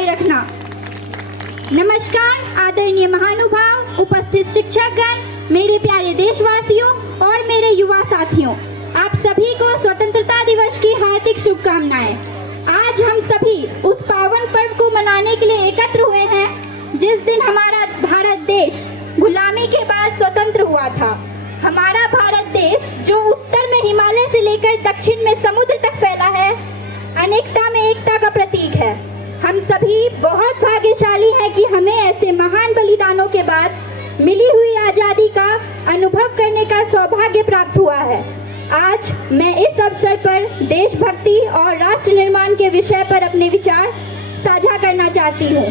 बनाए रखना। नमस्कार आदरणीय महानुभाव, उपस्थित शिक्षकगण, मेरे प्यारे देशवासियों और मेरे युवा साथियों, आप सभी को स्वतंत्रता दिवस की हार्दिक शुभकामनाएं। आज हम सभी उस पावन पर्व को मनाने के लिए एकत्र हुए हैं जिस दिन हमारा भारत देश गुलामी के बाद स्वतंत्र हुआ था। हमारा भारत देश जो उत्तर में हिमालय से लेकर दक्षिण में समुद्र तक फैला है, अनेकता में एकता का प्रतीक है। हम सभी बहुत भाग्यशाली हैं कि हमें ऐसे महान बलिदानों के बाद मिली हुई आज़ादी का अनुभव करने का सौभाग्य प्राप्त हुआ है। आज मैं इस अवसर पर देशभक्ति और राष्ट्र निर्माण के विषय पर अपने विचार साझा करना चाहती हूँ।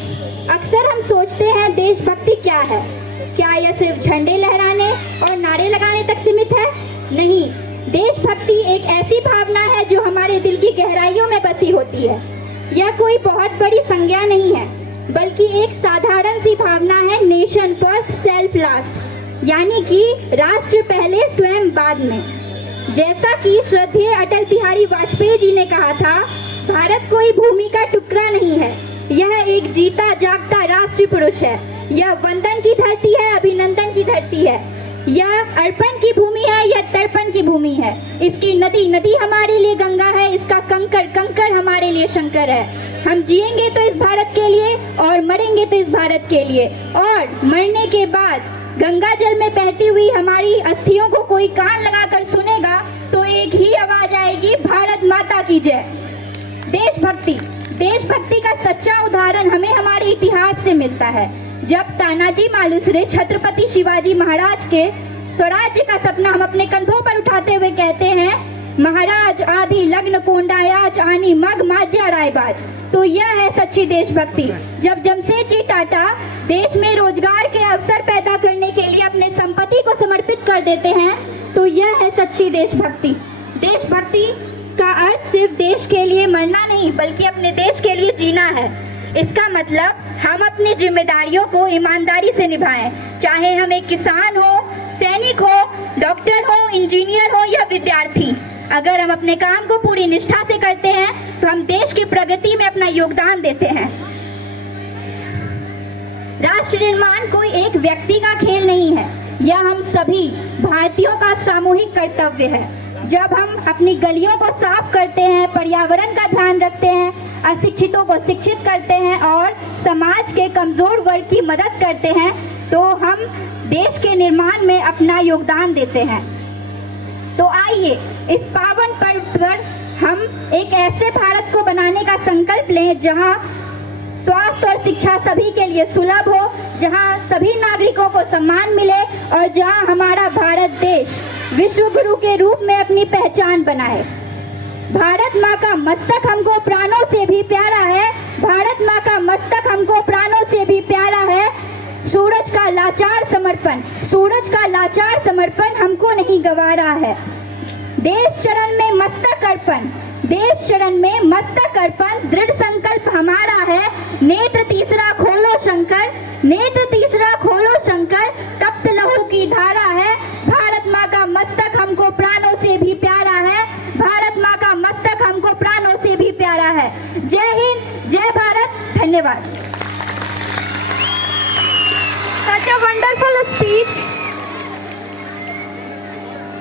अक्सर हम सोचते हैं देशभक्ति क्या है? क्या यह सिर्फ झंडे लहराने और नारे लगाने तक सीमित है? नहीं, देशभक्ति एक ऐसी भावना है जो हमारे दिल की गहराइयों में बसी होती है। यह कोई बहुत बड़ी संज्ञा नहीं है, बल्कि एक साधारण सी भावना है, नेशन फर्स्ट सेल्फ लास्ट, यानी कि राष्ट्र पहले स्वयं बाद में। जैसा कि श्रद्धेय अटल बिहारी वाजपेयी जी ने कहा था, भारत कोई भूमि का टुकड़ा नहीं है, यह एक जीता जागता राष्ट्र पुरुष है। यह वंदन की धरती है, अभिनंदन की धरती है। यह अर्पण की भूमि है, यह तर्पण की भूमि है। इसकी नदी नदी हमारे लिए गंगा है, इसका कंकर कंकर हमारे लिए शंकर है। हम जिएंगे तो इस भारत के लिए और मरेंगे तो इस भारत के लिए, और मरने के बाद गंगा जल में बहती हुई हमारी अस्थियों को कोई कान लगाकर सुनेगा तो एक ही आवाज आएगी, भारत माता की जय। देशभक्ति का सच्चा उदाहरण हमें हमारे इतिहास से मिलता है। जब तानाजी मालुसरे छत्रपति शिवाजी महाराज के स्वराज्य का सपना हम अपने कंधों पर उठाते हुए कहते हैं, महाराज आदि लग्न कोंडायाज आनी मग माज्या रायबाज, तो यह है सच्ची देशभक्ति। जब जमशेदजी टाटा देश में रोजगार के अवसर पैदा करने के लिए अपने संपत्ति को समर्पित कर देते हैं, तो यह है सच्ची देशभक्ति। देशभक्ति का अर्थ सिर्फ देश के लिए मरना नहीं, बल्कि अपने देश के लिए जीना है। इसका मतलब हम अपनी जिम्मेदारियों को ईमानदारी से निभाएं, चाहे हम एक किसान हो, सैनिक हो, डॉक्टर हो, इंजीनियर हो या विद्यार्थी। अगर हम अपने काम को पूरी निष्ठा से करते हैं तो हम देश की प्रगति में अपना योगदान देते हैं। राष्ट्र निर्माण कोई एक व्यक्ति का खेल नहीं है, यह हम सभी भारतीयों का सामूहिक कर्तव्य है। जब हम अपनी गलियों को साफ करते हैं, पर्यावरण का ध्यान रखते हैं, अशिक्षितों को शिक्षित करते हैं और समाज के कमजोर वर्ग की मदद करते हैं, तो हम देश के निर्माण में अपना योगदान देते हैं। तो आइए इस पावन पर्व पर हम एक ऐसे भारत को बनाने का संकल्प लें जहां स्वास्थ्य और शिक्षा सभी के लिए सुलभ हो, जहां सभी नागरिकों को सम्मान मिले और जहां हमारा भारत देश विश्व गुरु के रूप में अपनी पहचान बनाए। भारत माँ का मस्तक हमको प्राणों से भी प्यारा है, भारत माँ का मस्तक हमको प्राणों से भी प्यारा है। सूरज का लाचार समर्पण हमको नहीं गवारा है। देश चरण में मस्तक अर्पण दृढ़ संकल्प हमारा है। नेत्र तीसरा खोलो शंकर, तप्त लहू की धारा है। भारत माँ का मस्तक हमको प्राणों से भी प्यारा है, भारत माँ का मस्तक हमको प्राणों से भी प्यारा है। जय हिंद, जय भारत, धन्यवाद। Such a wonderful speech.